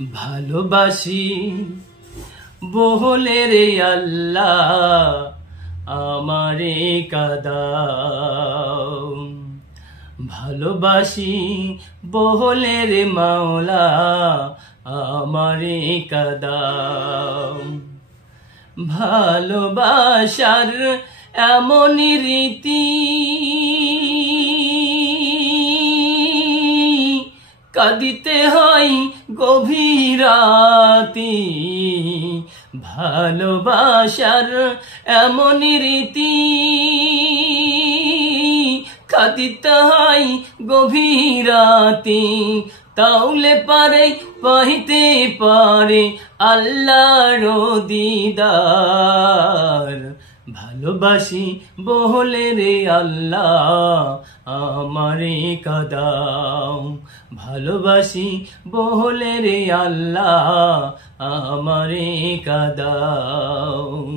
ভালোবাসি বহলে রে আল্লাহ আমারে কাদাও। ভালোবাসি বহলে রে মাওলা আমারে কাদাও। ভালোবাসার এমনই রীতি কাঁদিতে হয় গভীর রাতি। ভালোবাসার এমনই রীতি কাঁদিতে হয় গভীর রাতি। তাহলে পারে পাইতে পারে আল্লাহর দিদার। ভালোবাসি বহলে রে আল্লাহ আমারে কাদাও। ভালোবাসি বহলে রে আল্লাহ আমারে কাদাও।